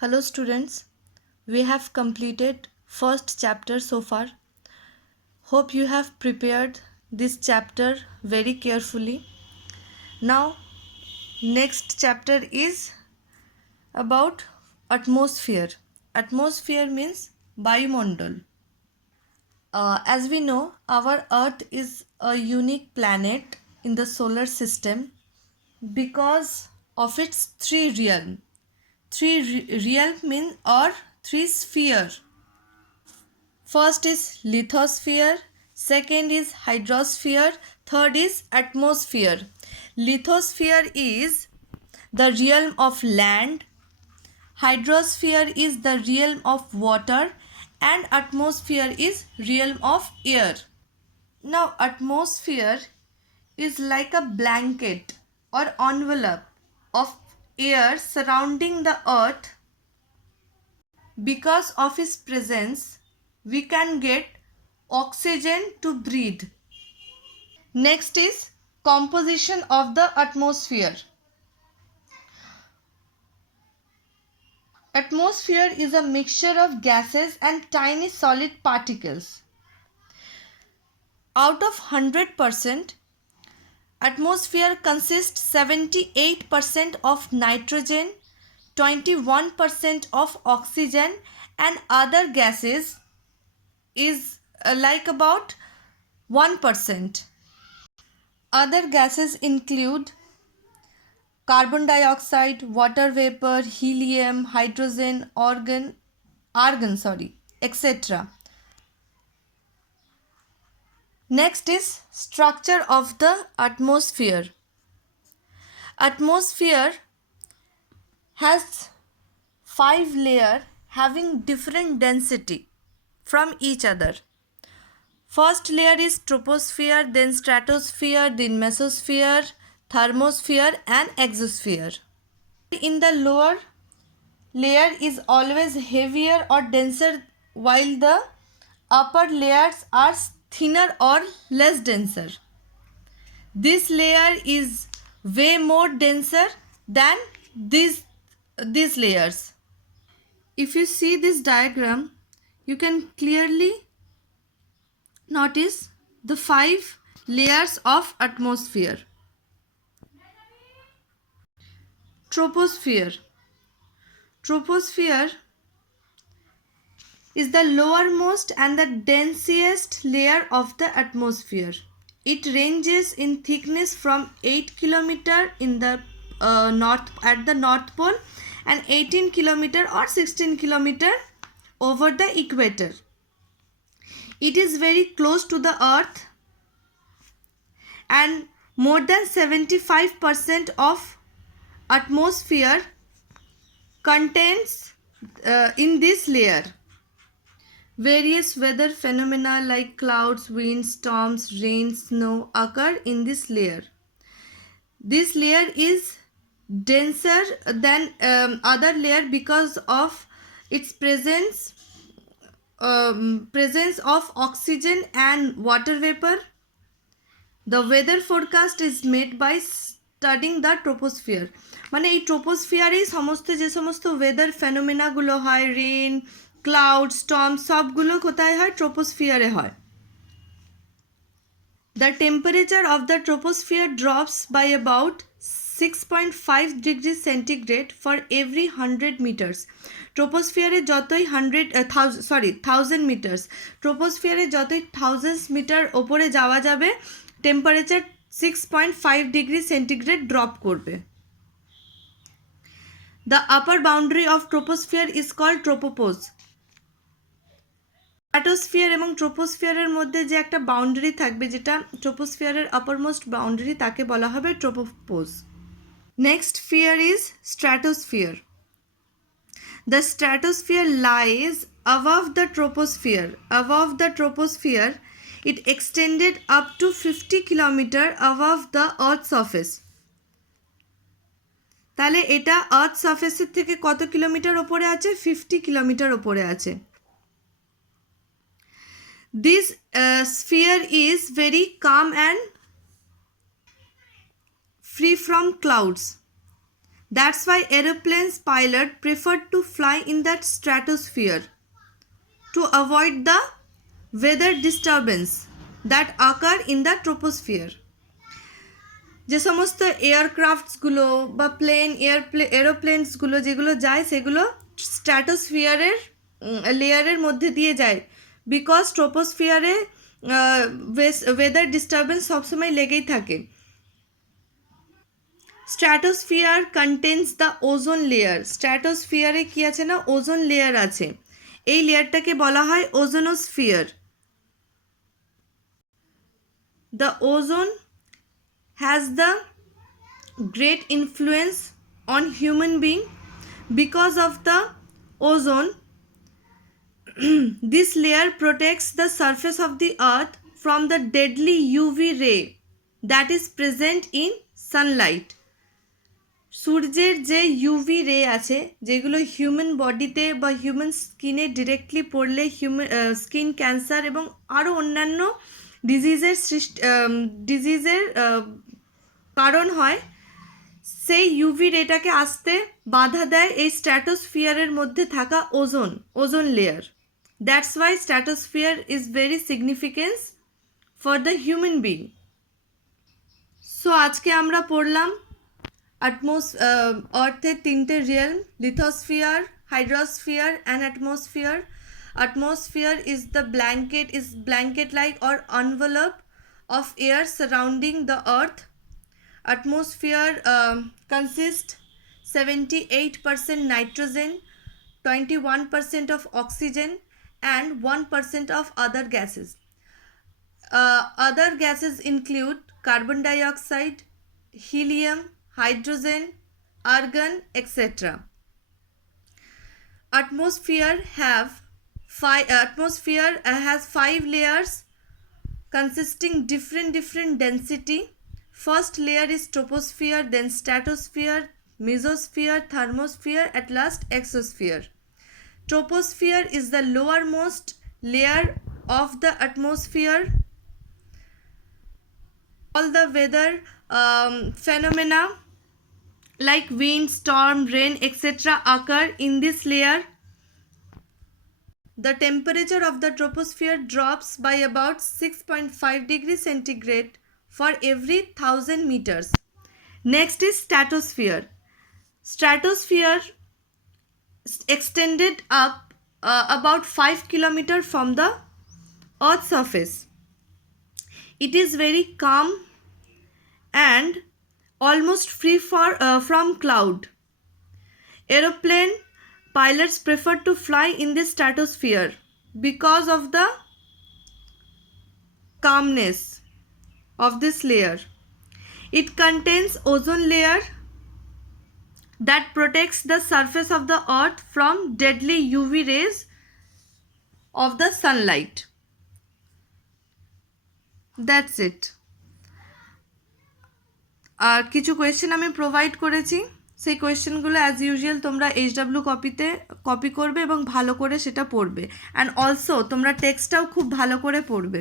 Hello students, we have completed first chapter so far. Hope you have prepared this chapter very carefully. Now next chapter is about atmosphere. Atmosphere means Vayumandal. As we know, our Earth is a unique planet in the solar system because of its three realm. Realm mean or three sphere. First is lithosphere, second is hydrosphere, third is atmosphere. Lithosphere is the realm of land, hydrosphere is the realm of water, and atmosphere is realm of air. Now atmosphere is like a blanket or envelope of air surrounding the earth. Because of its presence, we can get oxygen to breathe. Next is composition of the atmosphere. Atmosphere is a mixture of gases and tiny solid particles. Out of 100%, atmosphere consists 78% of nitrogen, 21% of oxygen, and other gases is like about 1%. Other gases include carbon dioxide, water vapor, helium, hydrogen, argon, etc. Next is structure of the atmosphere. Atmosphere has 5 layers having different density from each other. First layer is troposphere, then stratosphere, then mesosphere, thermosphere and exosphere. In the lower layer is always heavier or denser while the upper layers are thinner or less denser. This layer is way more denser than these layers. If you see this diagram, you can clearly notice the 5 layers of atmosphere. Troposphere. Troposphere is the lowermost and the densest layer of the atmosphere. It ranges in thickness from 8 km in the North Pole and 18 km or 16 km over the equator. It is very close to the earth and more than 75% of atmosphere contains in this layer. Various weather phenomena like clouds, wind, storms, rain, snow occur in this layer. This layer is denser than other layer because of its presence of oxygen and water vapor. The weather forecast is made by studying the troposphere. মানে এই ট্রোপোস্ফিয়ারেই যে সমস্ত weather ফেনোমেনাগুলো হয়, rain, cloud, Sturm সবগুলো কোথায় হয়? ট্রোপোস্ফিয়ারে হয়। The temperature of the troposphere drops by about 6.5 degrees centigrade for every 100 meters. ট্রোপোস্ফিয়ারে যতই 1000 মিটার্স, ট্রোপোস্ফিয়ারে যতই 1000 মিটার ওপরে যাওয়া যাবে টেম্পারেচার 6.5 ডিগ্রি সেন্টিগ্রেড ড্রপ করবে। The upper boundary of troposphere is called tropopause. Stratosphere এবং ট্রোপোস্ফিয়ারের মধ্যে যে একটা বাউন্ডারি থাকবে, যেটা ট্রোপোস্ফিয়ারের আপারমোস্ট বাউন্ডারি, তাকে বলা হবে tropopause. Next sphere is stratosphere. The stratosphere lies above the troposphere. Above the troposphere, it extended up to 50 km above the Earth's surface. তাহলে এটা আর্থ সারফেসের থেকে কত কিলোমিটার ওপরে আছে? 50 কিলোমিটার ওপরে আছে। This sphere is very calm and free from clouds. That's why aeroplanes pilot prefer to fly in that stratosphere to avoid the weather disturbance that occur in the troposphere. যে সমস্ত এয়ারক্রাফটসগুলো বা এরোপ্লেনসগুলো যেগুলো যায় সেগুলো স্ট্র্যাটোস্ফিয়ারের লেয়ারের মধ্যে দিয়ে যায়, বিকজ ট্রোপোস্ফিয়ারে ওয়েদার ডিস্টারবেন্স সবসময় লেগেই থাকে। Stratosphere contains the ozone layer. স্ট্র্যাটোস্ফিয়ারে কী আছে না, ওজোন লেয়ার আছে। এই লেয়ারটাকে বলা হয় ozonosphere. The ozone has the great influence on human being. Because of the ozone, this layer protects the surface of the earth from the deadly UV ray that is present in sunlight. সূর্যের যে UV রে আছে, যেগুলো human বডিতে বা human স্কিনে directly পড়লে skin cancer এবং আরও অন্যান্য ডিজিজের কারণ হয়, সেই ইউভি রেটাকে আসতে বাধা দেয় এই স্ট্র্যাটোস্ফিয়ারের মধ্যে থাকা ozone layer. That's why stratosphere is very significance for the human being. So আজকে আমরা পড়লাম আর্থের তিনটে realm, lithosphere, hydrosphere and atmosphere. Atmosphere is the blanket-like or envelope of air surrounding the earth. Atmosphere consists 78% nitrogen, 21% of oxygen and 1% of other gases. Other gases include carbon dioxide, helium, hydrogen, argon, etc. Atmosphere has 5 layers consisting different density. First layer is troposphere, then stratosphere, mesosphere, thermosphere, at last exosphere. Troposphere is the lowermost layer of the atmosphere. All the weather phenomena like wind, storm, rain, etc. occur in this layer. The temperature of the troposphere drops by about 6.5 degrees centigrade for every 1000 meters. Next is stratosphere. Stratosphere extended up about 5 kilometers from the Earth's surface. It is very calm and almost free from cloud. Aeroplane pilots prefer to fly in the stratosphere because of the calmness of this layer. It contains ozone layer that protects the surface of the earth from deadly UV rays of the sunlight. That's it. আর কিছু question আমি provide করেছি, সেই কোয়েশ্চেনগুলো as usual তোমরা HW copy করবে এবং ভালো করে সেটা পড়বে। অ্যান্ড অলসো তোমরা টেক্সটটাও খুব ভালো করে পড়বে।